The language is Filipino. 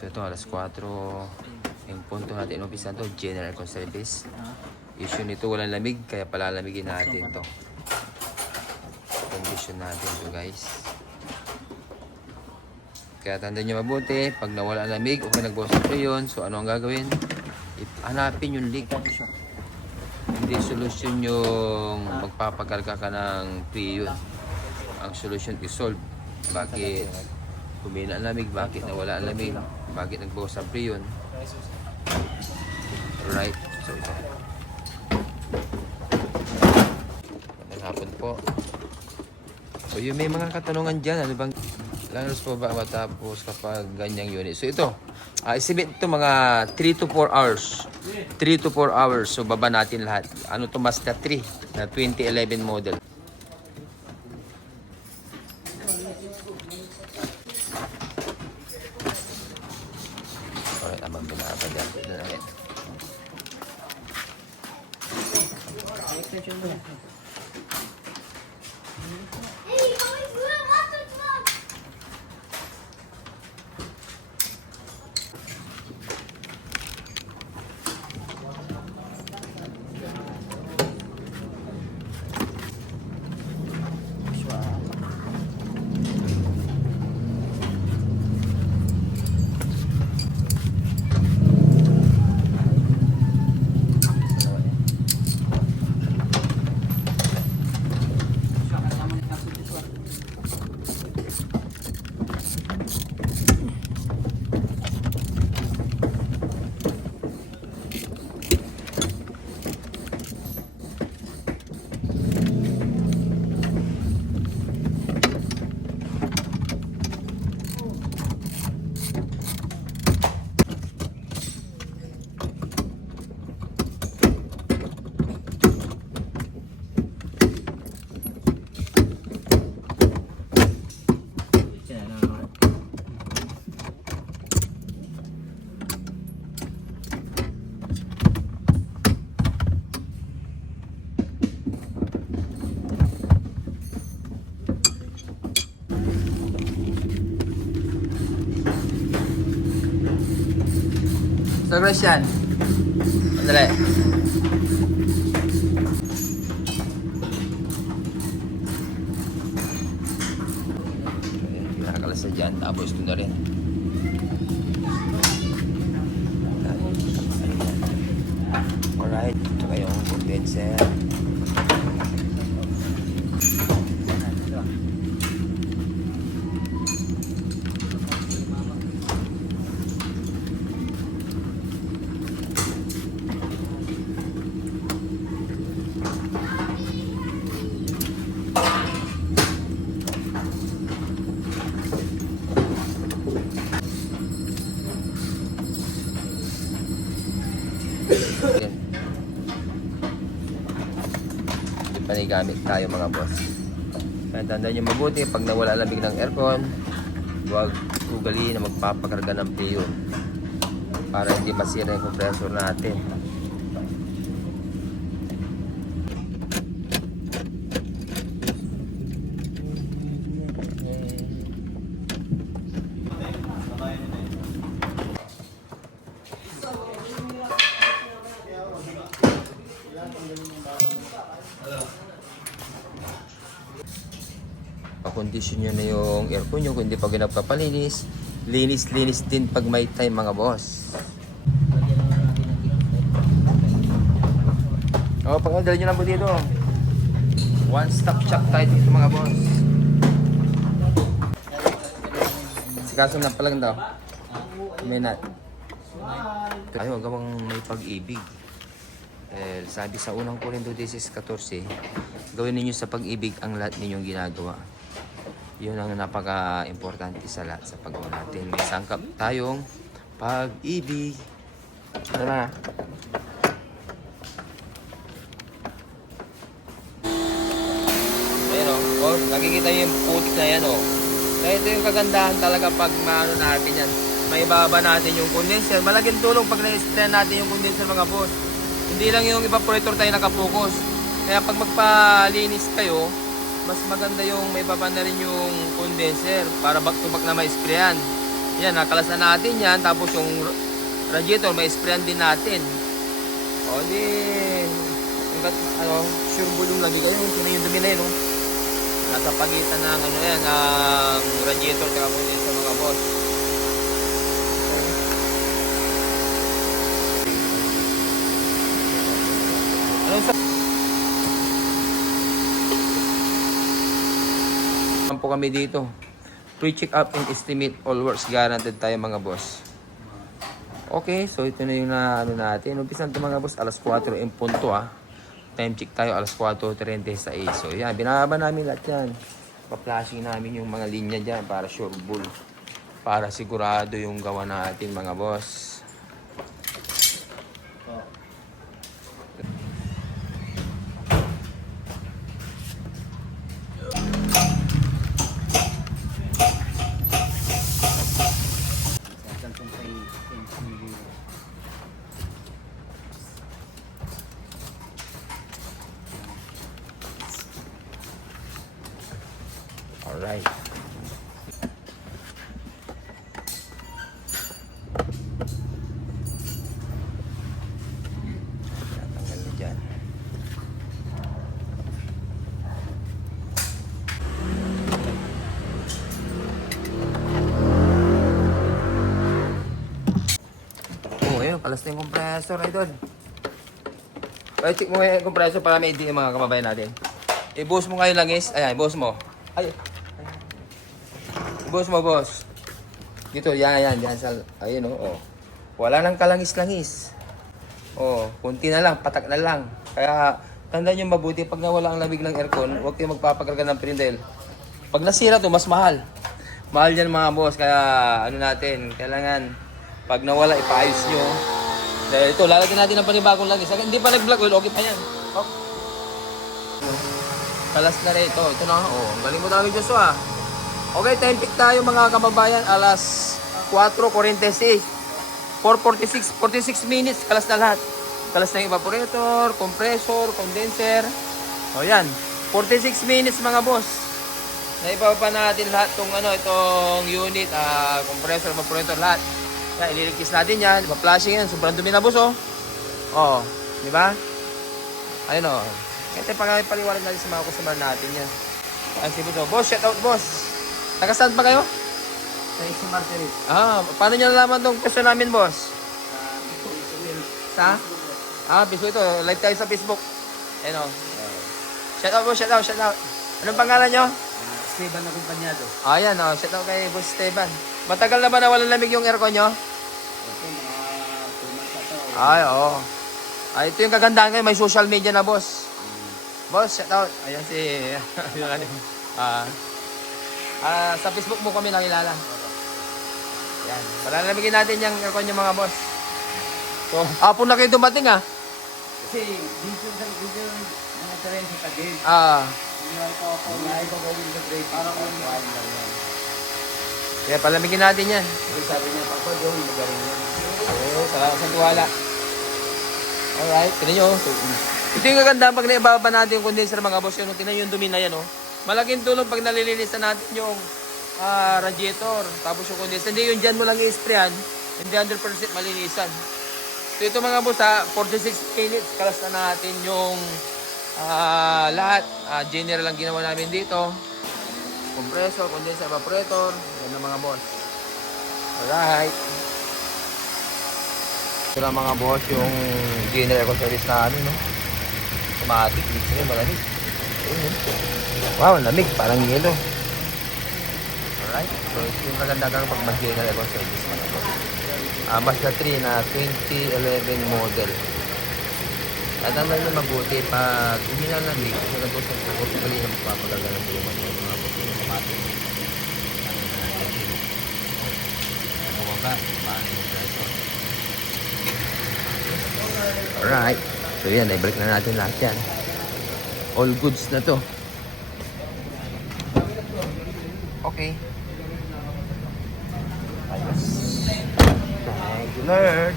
So ito, alas 4 yung punto natin inumpisa to, general aircon service. Issue nito, walang lamig, kaya palalamigin natin to. Condition natin to, guys. Kaya tandaan nyo mabuti, pag nawala ang lamig, okay, nagbawas na yun. So ano ang gagawin? Hanapin yung leak. Hindi solusyon yung magpapakarga ka ng pre yun. Ang solution is solve. Bakit kumina ang lamig? Bakit nawala ang lamig? Bakit nagbawas ang pre yun? Alright, so ito. Magandang hapon po. So yung may mga katanungan dyan, ano bang langos po ba matapos kapag ganyang unit? So ito, estimate ito mga 3 to 4 hours. 3 to 4 hours. So baba natin lahat. Ano to, Mazda 3 na 2011 model. Alright, amang binaba dyan. Ito na rin. So, Christian. Andali. Nakakalas na dyan. Tapos ito na rin. Alright. Ito kayong condenser. Panigamit tayo mga boss. Kaya tandaan nyo mabuti, pag nawala lamig ng aircon, huwag ugali na magpapakarga ng piyon para hindi masira yung compressor natin. Pakondisyon nyo na yung aircon nyo kung hindi pa ginapapalinis. Linis din pag may time mga boss. O, pag-order nyo lang po dito. One stop shop tayo dito mga boss. Si kaso na pa lang daw. Minat. Ayaw, gawang may pag-ibig. Sabi sa unang Corinto 16:14, gawin ninyo sa pag-ibig ang lahat ninyong ginagawa. Yun ang napaka-importante sa lahat sa paggawa natin. May sangkap tayong pag-ibig. Ano na? Ayan o. Oh, nakikita yung putik na yan o. Kaya ito yung kagandahan talaga pag maano natin yan. May baba natin yung condenser. Malaking tulong pag na-extend natin yung condenser mga boss. Hindi lang yung evaporator tayo nakapokus. Kaya pag magpalinis kayo, mas maganda yung may baba na rin yung condenser para back to back na ma-sprayan. Yan, nakalas na natin yan. Tapos yung radiator, may sprayan din natin. O, di... sure ball yung lagi kayo. Ito na yung dumi na yun, oh. Nasa pagitan ng, ng radiator kaya po din sa mga boss. Anong sa... po kami dito. Pre-check up and estimate all works guaranteed tayo mga boss. Okay, so ito na yung natin. Umpisan ito mga boss, alas 4 in punto Time check tayo, alas 4:36. So yan, binababa namin lahat yan. Pa-flashing namin yung mga linya dyan para sure bull. Para sigurado yung gawa natin mga boss. Alright. Tanggal na dyan. Ayun, kalas na yung compressor, idol. Okay, check mo yung compressor para may idea mga kababayan natin. I-boss mo ngayon langis. Ayan, boss mo. Ay. Boss mo, boss. Dito, yan, sa, ayun, oh. Wala nang kalangis-langis. Oh, kunti na lang, patak na lang. Kaya, tandaan nyo mabuti, pag nawala ang lamig ng aircon, huwag kayo magpapakarga ng prindel. Pag nasira to, mas mahal. Mahal yan mga boss, kaya, natin, kailangan, pag nawala, ipaayos nyo. Dahil ito, lalagyan natin ng panibagong langis. Hindi pa nag-black oil, okay pa yan. Oh. Kalas na rin ito. Ito na, oh. Ang galing mo dami dyan, Okay, time pick tayo mga kababayan. Alas 4:46. 46 minutes. Kalas na lahat. Kalas na yung evaporator, compressor, condenser. O yan. 46 minutes mga boss. Naibaba natin lahat itong unit, compressor, evaporator, lahat. Yan, ililigkis natin yan. Ipa-flashing yan. Sobrang dumi na boss, oh. Oh, di ba? Ayun, oh. Ito paliwanag natin sa mga customer natin yan. Ay, si boss, oh. Boss, shout out, boss. Taga-saan pa kayo? Sa isang Margaret. Paano nyo nalaman tong question namin, boss? Sa? Facebook ito. Live tayo sa Facebook. Ayan o. Shout out, boss. Shout out. Anong pangalan nyo? Esteban na kumpanyado. Ayan o. Shout out kay boss Esteban. Matagal na ba na walang lamig yung aircon nyo? Ito, mga 2 months na to. Ay, oo. Ay, ito yung kagandahan kayo. May social media na, boss. Boss, shout out. Ayan si... sa Facebook mo kami nakilala. Yan. Palalamigin natin yung aircon yung mga boss. So, hapon na kayo dumating Kasi dito mga terrain sa Tagig. Hindi ko gawin sa grade. Para kung lang yan. Kaya palamigin natin yan. Kasi sabi niya, Papa, gawin magaling yan. Oo, salamat sa tuwala. Alright, tinan nyo. Ito yung kagandaan pag naibaba natin yung condenser mga boss. Yun, tinan yung dumi na yan. Malaking tulong pag nalilinis na natin yung radiator. Tapos yung condenser. Hindi yun dyan mo lang i-sprayan. Hindi 100% malinisan. So ito mga boss 46 minutes. Kalas na natin yung lahat. General lang ginawa namin dito. Compressor, condenser, evaporator. Yan ang mga boss. Alright. Ito na mga boss yung general air service namin. Automatic. Dito rin malamig. Wow, lamig. Parang yelo. Alright. So ito yung kagandagan pag mag-general air service mga boss. Mazda 3 na 2011 model. Tatandaan nyo mabuti pag hindi na lamig, kasi nag-usap sa kung tuloy na magpapalaga ng tulungan ng mga boss. Automatic. Alright. So yan, i-break na natin lahat yan. All goods na to. Okay. Ayos. Thank you, Lord.